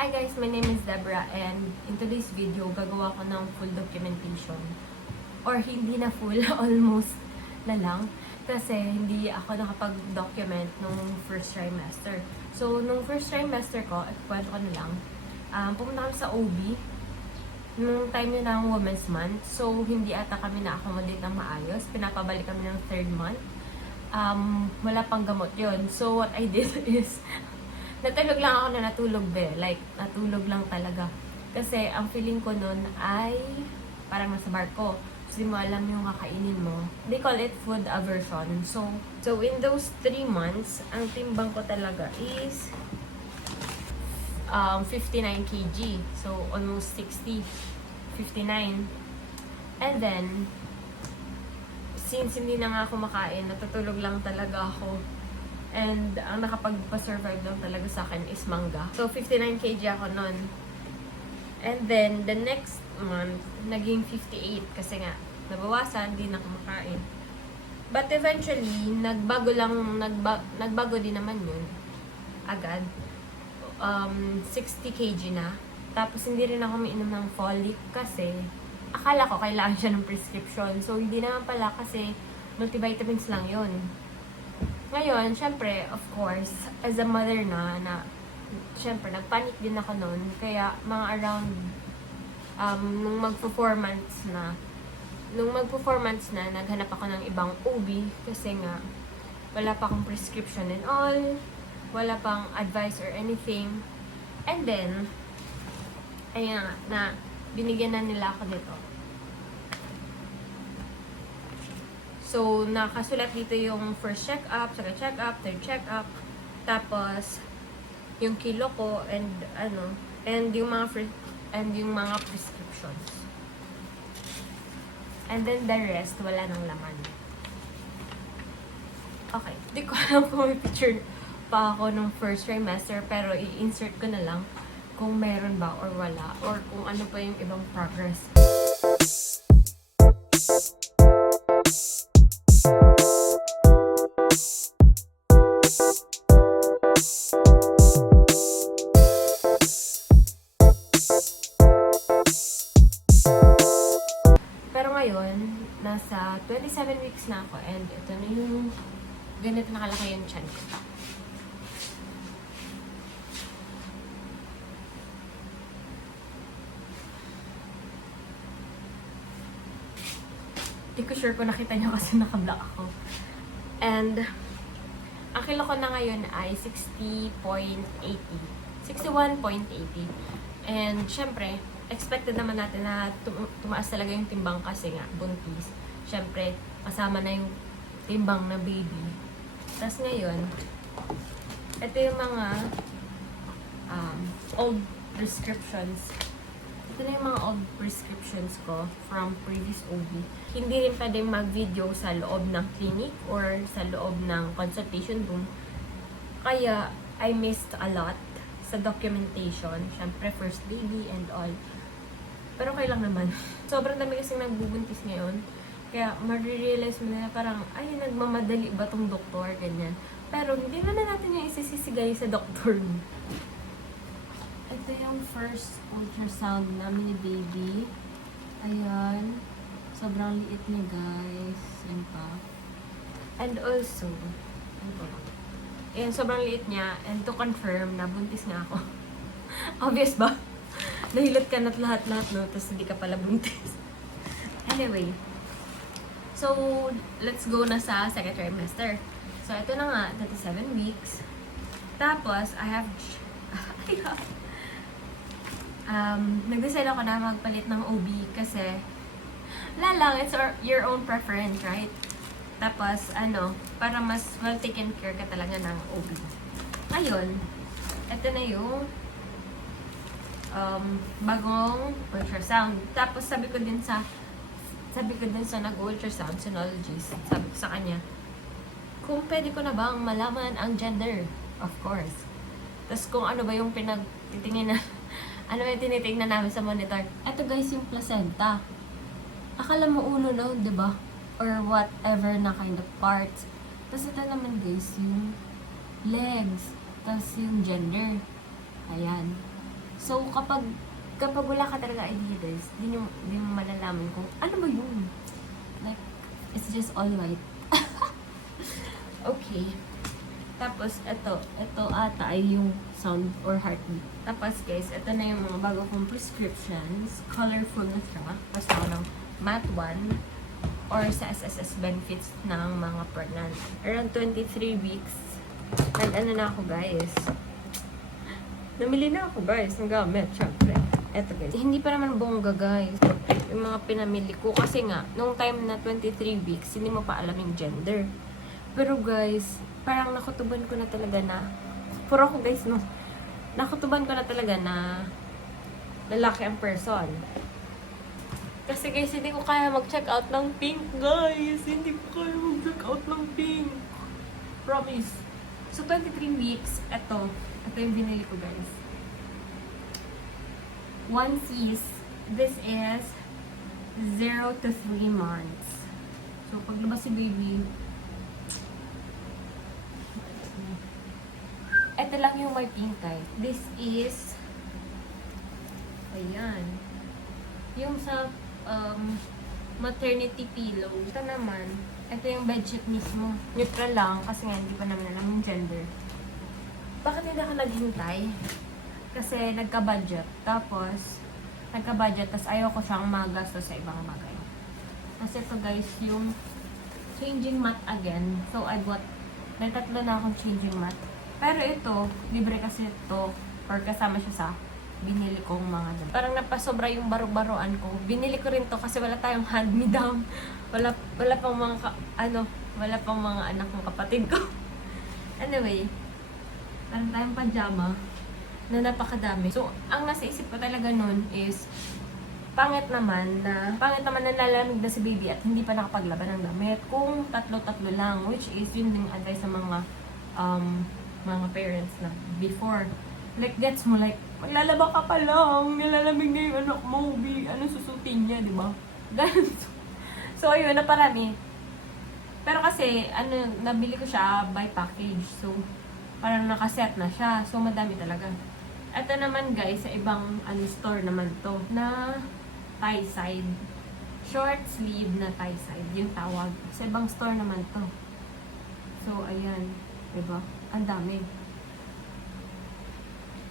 Hi guys, my name is Deborah and in today's video, gagawa ko ng full documentation. Or hindi na full, almost na lang. Kasi hindi ako nakapag-document nung first trimester. So, nung first trimester ko, kwento ko na lang, pumunta kami sa OB. Nung time yun ng Women's Month. So, hindi ata kami na-accommodate ng maayos. Pinapabalik kami ng third month. Wala pang gamot yun. So, what I did is, natulog lang ako na natulog Like, natulog lang talaga. Kasi, ang feeling ko nun ay parang nasa barko. So, di mo alam yung kakainin mo. They call it food aversion. So in those 3 months, ang timbang ko talaga is 59 kg. So, almost 60. 59. And then, since hindi na nga ako makain, natutulog lang talaga ako. And ang nakapagpa-survive lang talaga sa akin is mangga. So, 59 kg ako nun. And then, the next month, naging 58 kasi nga, nabawasan, hindi na kumakain. But eventually, nagbago din naman yun. Agad. 60 kg na. Tapos, hindi rin ako umiinom ng folic kasi akala ko kailangan siya ng prescription. So, hindi naman pala kasi multivitamins lang yun. Ngayon, syempre, of course, as a mother syempre, nagpanic din ako noon. Kaya, mga around, nung mag-4 months na, naghanap ako ng ibang OB kasi nga, wala pa akong prescription and all, wala pang advice or anything. And then, ayun na, binigyan na nila ako nito. So, nakasulat dito yung first check-up, second check-up, third check-up, tapos yung kilo ko and yung mga prescriptions. And then the rest, wala nang laman. Okay, di ko alam kung may picture pa ako nung first trimester, pero i-insert ko na lang kung meron ba or wala, or kung ano pa yung ibang progress. Pero ngayon, nasa 27 weeks na ako and ito na yung ganito nakalaki yung tiyan ko. Hindi ko sure kung nakita nyo kasi naka-block ako. And ang kilo ko na ngayon ay 60.80. 61.80. And syempre, expected naman natin na tumaas talaga yung timbang kasi nga, buntis. Syempre, kasama na yung timbang na baby. Tapos ngayon, ito yung mga old prescriptions. Ito na yung mga old prescriptions ko from previous OB. Hindi rin pwedeng mag-video sa loob ng clinic or sa loob ng consultation room. Kaya, I missed a lot sa documentation. Syempre, first baby and all. Pero okay lang naman. Sobrang dami kasing nagbubuntis ngayon. Kaya, marirealize mo na parang, ay, nagmamadali ba tong doktor? Ganyan. Pero, hindi na natin yung isisisigay sa doktor. Ito yung first ultrasound namin ni baby. Ayan. Sobrang liit niya, guys. Yan pa. And also, ayan, sobrang liit niya. And to confirm na buntis nga ako. Obvious ba? Nahilot ka na't lahat-lahat, no? Tapos hindi ka pala buntis. Anyway. So, let's go na sa second trimester. So, ito na nga, 37 weeks. Tapos, nag-decide ako na magpalit ng OB kasi lang, it's your own preference, right? Tapos, para mas well taken care ka talaga ng OB. Ngayon, ito na yung bagong ultrasound. Tapos, sabi ko din sa nag-ultrasound sonologist, sabi ko sa kanya, kung pwede ko na bang malaman ang gender, of course. Tapos kung ano ba yung pinagtitingin na, ano yung tinitingnan namin sa monitor. Ito guys, yung placenta. Akala mo ulo na, di ba? Or whatever na kind of parts. Tapos ito naman guys, yung legs. Tapos yung gender. Ayan. So, kapag wala ka talaga idea guys, di mo malalaman kung ano ba yun. Like, it's just all white. Okay. Tapos, ito ata ay yung sound or heartbeat. Tapos guys, ito na yung mga bago kong prescriptions. Colorful na siya. Tapos ako ng matte one or sa SSS benefits ng mga pregnant. Around 23 weeks. And ano na ako guys. Namili na ako guys ng gamit. Siyempre. Eto guys. Hindi pa naman bongga guys. Yung mga pinamili ko. Kasi nga, nung time na 23 weeks, hindi mo pa alam yung gender. Pero guys, parang nakutuban ko na talaga na, puro ako guys, no? Nakutuban ko na talaga na lalaki ang person. Kasi guys, hindi ko kaya mag-check out ng pink, guys. Hindi ko kaya mag-check out ng pink. Promise. So, 23 weeks, ito yung binili ko, guys. One cis, this is 0 to 3 months. So, paglabas si baby, ito lang yung may pink type. This is, ayan, yung sa maternity pillow. Ito naman, ito yung bedsheet mismo. Neutral lang, kasi nga hindi pa naman alam yung gender. Bakit hindi ako naghintay? Kasi nagka-budget. Tapos ayaw ko siyang magastos sa ibang bagay. Kasi ito guys, yung changing mat again. So, may tatlo na akong changing mat. Pero ito, libre kasi ito, or kasama siya sa binili kong mga damit. Parang napasobra yung baro-baroan ko. Binili ko rin to kasi wala tayong hand-me-down. Wala pang wala pang mga anak ng kapatid ko. Anyway, meron tayong pajama na napakadami. So, ang nasa isip ko talaga nun is, pangit naman na nalalamig na si baby at hindi pa nakapaglaban ng damit. Kung tatlo-tatlo lang, which is yun din advice sa mga parents na before. Like, gets mo, like, maglalaba ka pa lang, nilalamig na yung anak mo, ano susutin niya, di ba? Ganun. So, ayun, naparami. Pero kasi, nabili ko siya by package. So, parang nakaset na siya. So, madami talaga. Ito naman, guys, sa ibang store naman to, na tie side. Short sleeve na tie side, yung tawag. Sa ibang store naman to. So, ayan. Diba? Ang dami.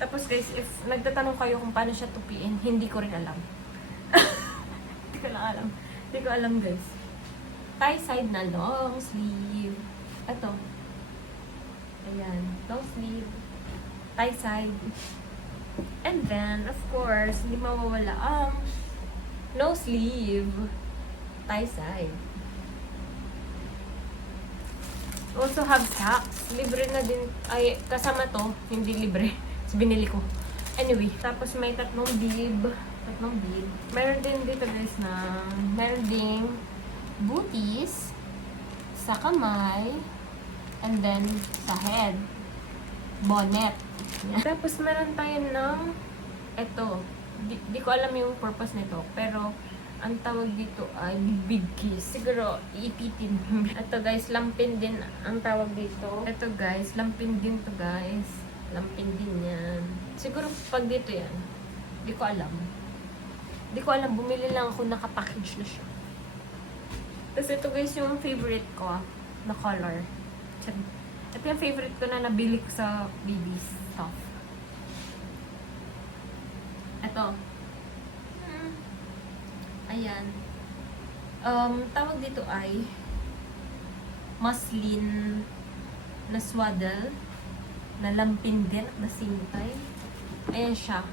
Tapos guys, if nagtatanong kayo kung paano siya tupiin, hindi ko rin alam. Hindi ko alam guys. Tie side na long sleeve. Ito. Ayan. Long sleeve. Tie side. And then, of course, hindi mawawala ang no sleeve. Tie side. Also have socks. Libre na din. Ay, kasama to. Hindi libre. Binili ko. Anyway, tapos may tatlong bib. Meron din dito guys na meron ding booties sa kamay and then sa head. Bonnet. Tapos meron tayo ng ito. Di ko alam yung purpose nito. Pero ang tawag dito ay big kiss. Siguro, iipitin. Ito guys, lampin din ang tawag dito. Ito guys, lampin din to guys. Lampin din yan. Siguro pag dito yan. Di ko alam. Bumili lang ako, nakapackage na siya. Tapos ito guys, yung favorite ko na color. Ito yung favorite ko na nabili ko sa baby stuff. Ito. Ayan. Tawag dito ay muslin na swaddle na lampin din at the same time. Ayan siya.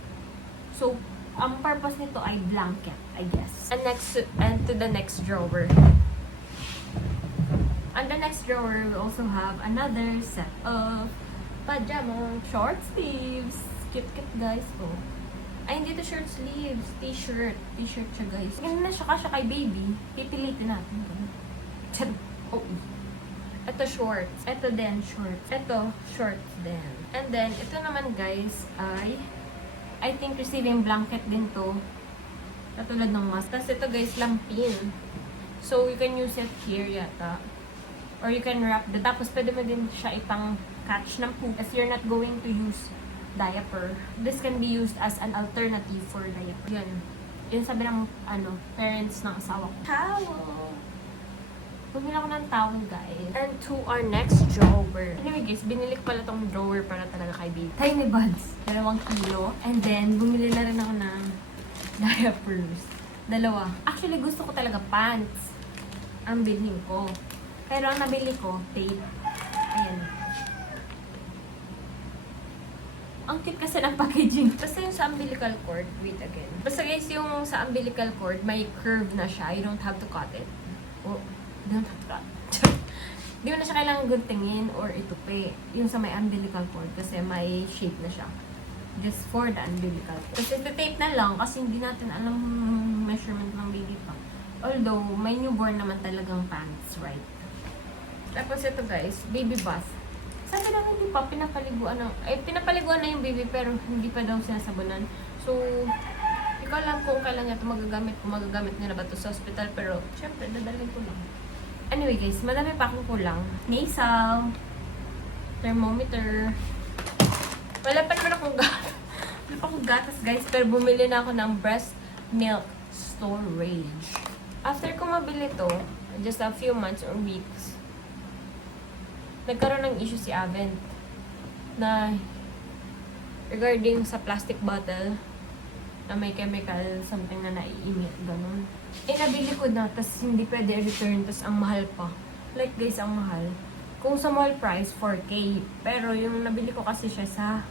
So, ang purpose nito ay blanket, I guess. And to the next drawer. On the next drawer, we also have another set of pajama short sleeves. Cute guys. Oh. Ay, hindi to short sleeves. T-shirt. T-shirt siya, guys. Ganun na siya kay baby. Pipilitin natin. Oh. Ito shorts. Ito din shorts. Ito shorts din. And then, ito naman guys ay I think receiving blanket din to. Katulad ng mask. Tapos ito guys, lampin. So, you can use it here yata. Or you can wrap the... Tapos pwede mo din siya ipang catch ng poop. As you're not going to use diaper. This can be used as an alternative for diaper. Yun sabi ng parents ng asawa ko. Towel! Bumili ako ng towel, guys. And to our next drawer. Anyway, guys, binili ko pala tong drawer para talaga kay baby. Tiny Buds. 2 kilo. And then, bumili na rin ako ng diapers. 2. Actually, gusto ko talaga pants. Ang bilhin ko. Pero ang nabili ko, tape. Ayan. Ang cute kasi ng packaging. Basta yung sa umbilical cord, wait again. Basta guys, yung sa umbilical cord, may curve na siya. You don't have to cut it. Oh, you don't have to cut. Di mo na siya kailangan guntingin or itupi. Yung sa may umbilical cord kasi may shape na siya. Just for the umbilical cord. Kasi tape na lang kasi hindi natin alam measurement ng baby pa. Although, may newborn naman talagang pants, right? Tapos ito guys, baby bath. Sabi lang hindi pa, pinapaliguan na yung baby pero hindi pa daw sinasabunan. So, hindi ko alam kung kailan niya ito magagamit, kung magagamit niya na ba ito sa hospital. Pero, syempre, dadalhin ko lang. Anyway guys, madami pa akong kulang. Nasal, thermometer. Wala pa naman akong gatas. Wala pa akong gatas guys, pero bumili na ako ng breast milk storage. After ko mabili ito, just a few months or weeks, nagkaroon ng issue si Avent na regarding sa plastic bottle na may chemical, something na naiinit, ganun. Nabili ko na, tas hindi pwede return, tas ang mahal pa. Like guys, ang mahal. Kung sa mall price, 4K. Pero yung nabili ko kasi siya sa,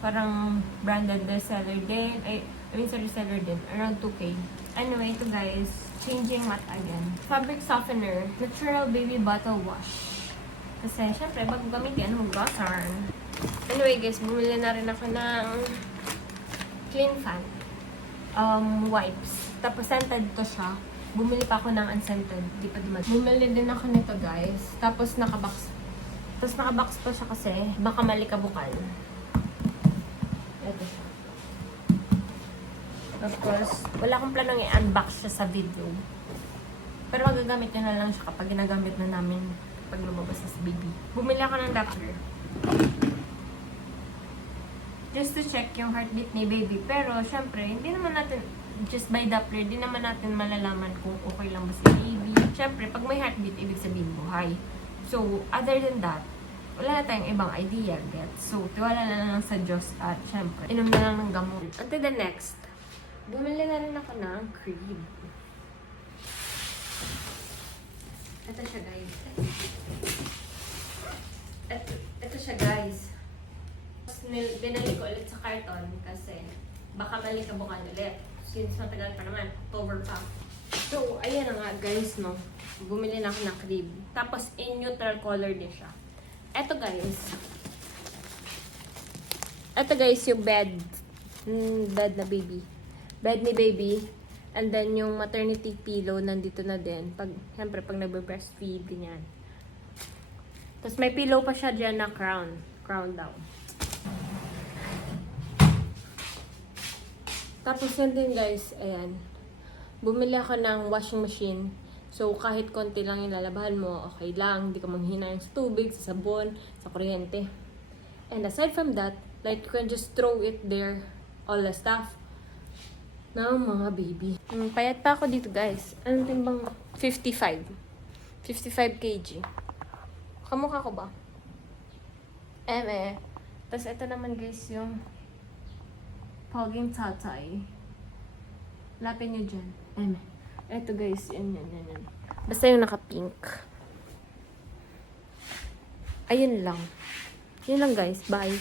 parang branded reseller din. Sa reseller din, around 2K. Anyway, ito guys, changing mat again. Fabric softener, natural baby bottle wash. Kasi, syempre, bago gamitin, hugasan. Anyway, guys, bumili na rin ako ng clean fan. Wipes. Tapos, scented to siya. Bumili pa ako ng unscented. Di pa dumating. Bumili din ako nito, guys. Tapos, nakabox. Tapos, nakabox pa siya kasi baka malikabukal. Ito siya. Of course, wala akong planong i-unbox siya sa video. Pero magagamit nyo na lang siya kapag ginagamit na namin pag lumabas sa baby. Bumili ako ng Doppler. Just to check yung heartbeat ni baby. Pero, syempre, hindi naman natin, just by Doppler, hindi naman natin malalaman kung okay lang ba si baby. Syempre, pag may heartbeat, ibig sabihin buhay. So, other than that, wala na tayong ibang idea, get? So, tiwala na lang sa Diyos at syempre, inom na lang ng gamot. Until the next, bumili na rin ako ng cream. Ito siya, guys. Ito siya, guys. Binali ko ulit sa carton kasi baka malikabukal ulit. Since matagal pa naman, October pa. So, ayan na nga, guys, no. Bumili na ako ng cream. Tapos, in neutral color din siya. Ito, guys. Ito, guys, yung bed. Bed na baby. Bed ni baby. And then, yung maternity pillow, nandito na din. Siyempre, pag nagbe-breastfeed, ganyan. Tapos, may pillow pa siya dyan na crown. Crown down. Tapos, yan din, guys. Ayan. Bumili ako ng washing machine. So, kahit konti lang yung lalabahan mo, okay lang. Hindi ka manghinayang sa tubig, sa sabon, sa kuryente. And aside from that, like, you can just throw it there, all the stuff. Ng mga baby. Payat pa ako dito, guys. Anong timbang? 55. 55 kg. Kamukha ko ba? Tapos ito naman, guys, yung poging tatay. Lapin nyo dyan. Ito, guys. Yan. Basta yung naka-pink. Ayun lang. Yun lang, guys. Bye.